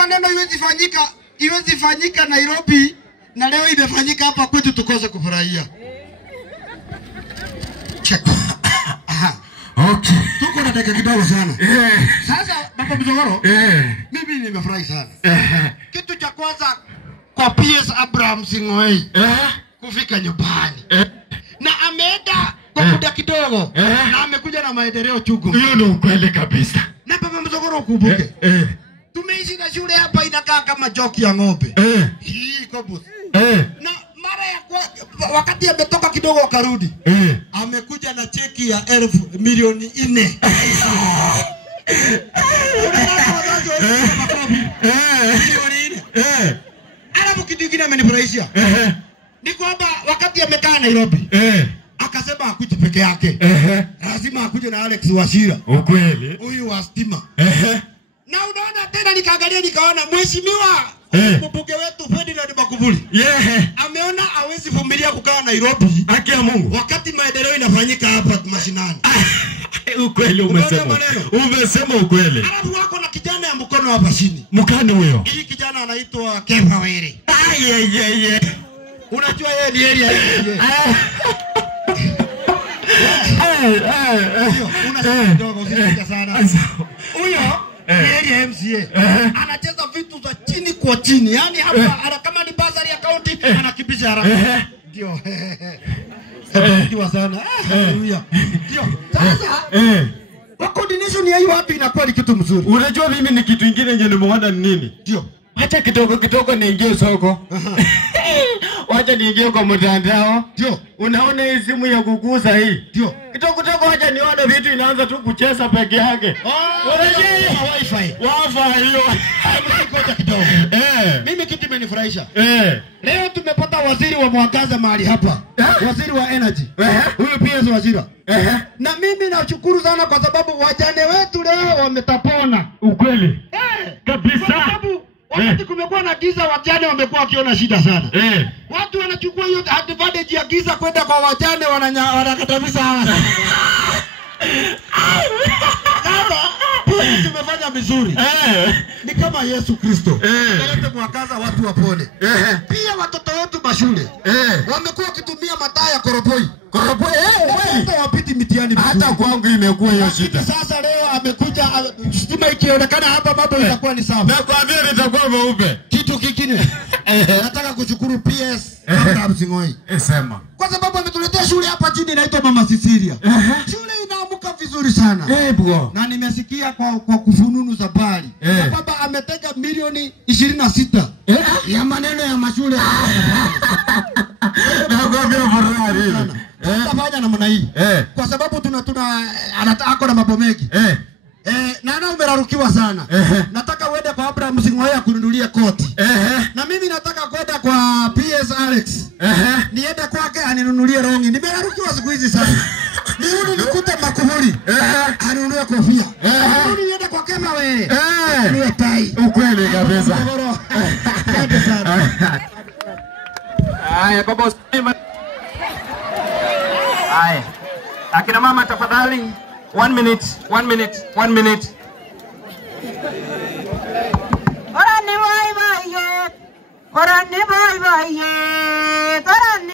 maneno iwezi fanyika Nairobi na leo imefanyika hapa kwetu tukose kufurahia. Check. Okay. Tuko na dakika kidogo sana. Sasa baba Mzogoro. Mimi nimefurahi sana. Kitu cha kwanza kwa PS Abraham Sing'oei. Kufika nyumbani. Na ameenda kwa muda kidogo. Na amekuja na maendeleo chungu. Hiyo ndio ukweli kabisa. Na baba Mzogoro ukumbuke. Tumeishi na shule hapa inakaa kama joki ya ng'ombe. Hii kobu. Na mara ya wakati ametoka kidogo akarudi. Amekuja na cheki ya milioni 4. Alafu kitu kingine amenifurahisha. Ni kwamba wakati amekaa Nairobi. Akasema akuje peke yake. Lazima akuje na Alex Wachira. Ukweli. Huyu wa stima. Na unaona tena nikaangalia nikaona mheshimiwa mbunge wetu Ferdinand Makuburi. Ameona hawezi vumilia kukaa Nairobi. Haki ya Mungu. Wakati maendeleo inafanyika hapa mashinani. Ukweli umesema. Umesema ukweli. Alafu wako na kijana ya mkono hapa chini. Mkano huyo. Hii kijana anaitwa Kefa Were. Unajua yeye ni area yeye. Unasikia kidogo usisikia sana. Huyo area MCA anacheza vitu za chini kwa chini. Yaani hapa kama ni basari ya county anakibisha haraka. Ndio. Ndio sana. Haleluya. Ndio. Sasa wa coordination ya hiyo watu inakuwa ni kitu mzuri. Unajua mimi ni kitu kingine yenye nimeona ni nini? Ndio. Acha kidogo niingie soko. Wacha niingie kwa mtandao. Ndio. Unaona hii simu ya kugusa hii? Ndio. Kidogo wacha nione vitu inaanza tu kucheza peke yake. Unajua wifi. Wifi hiyo. Ngoja kidogo. Mimi kitu imenifurahisha. Leo tumepata waziri wa mwangaza mahali hapa. Waziri wa energy. Huyu PS Wachira. Na mimi nashukuru sana kwa sababu wajane wetu leo wametapona. Ukweli. Kabisa. Wakati kumekuwa na giza wajane wamekuwa wakiona shida sana. Watu wanachukua hiyo advantage ya giza kwenda kwa wajane wanakatabiza hawa. Kama tumefanya vizuri. Ni kama Yesu Kristo. Lete mwangaza watu wapone. Pia watoto wetu mashule. Wamekuwa wakitumia mataa ya koroboi. Watoto wapiti mitihani vizuri. Hata kwangu imekuwa hiyo shida. Sasa leo amekuja stima ikionekana hapa mambo itakuwa ni sawa. Na kwambia nitakuwa mweupe. Kitu kingine. Nataka kushukuru PS Abraham Sing'oei. Sema. Kwa sababu ametuletea shule hapa chini inaitwa Mama Cecilia. Shule inaamuka vizuri sana. Bro. Na nimesikia kwa kufununu za bali. Baba ametega milioni 26 ya maneno ya mashule. Na kwambia furaha hivi. Tutafanya namna hii. Kwa sababu anataka na mambo mengi. Na umerarukiwa sana. Nataka uende kwa Abraham Sing'oei akununulie koti. Na mimi nataka kwenda kwa PS Alex. Niende kwake aninunulie rongi. Nimerarukiwa siku hizi sana. Nirudi nikute Makuburi. Anunue kofia. Nirudi niende kwa Kefa Were. Niwe tai. Ukweli kabisa. Asante sana. Haya baba. Haya. Akina mama tafadhali. 1 minute. Orani bye bye.